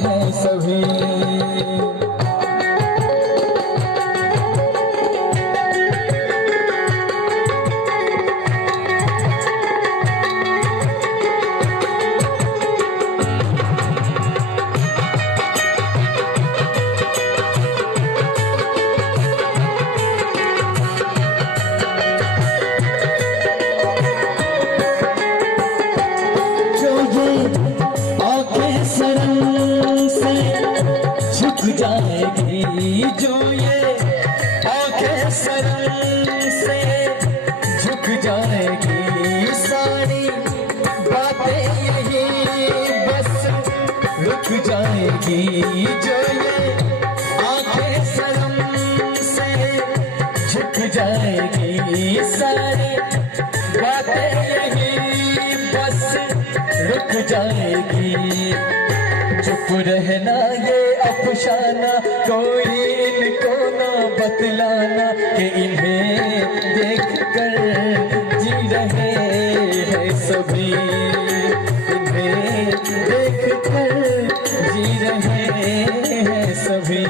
हैं सभी। जाएगी जो ये आंखें शर्म से झुक जाएगी, सारी बातें यही बस रुक जाएगी। जो ये आंखें शर्म से झुक जाएगी, सारी बातें यही बस रुक जाएगी। चुप रहना ये अफसाना, कोई इनको ना बतलाना कि इन्हें देख कर जी रहे हैं सभी, इन्हें देख कर जी रहे हैं सभी।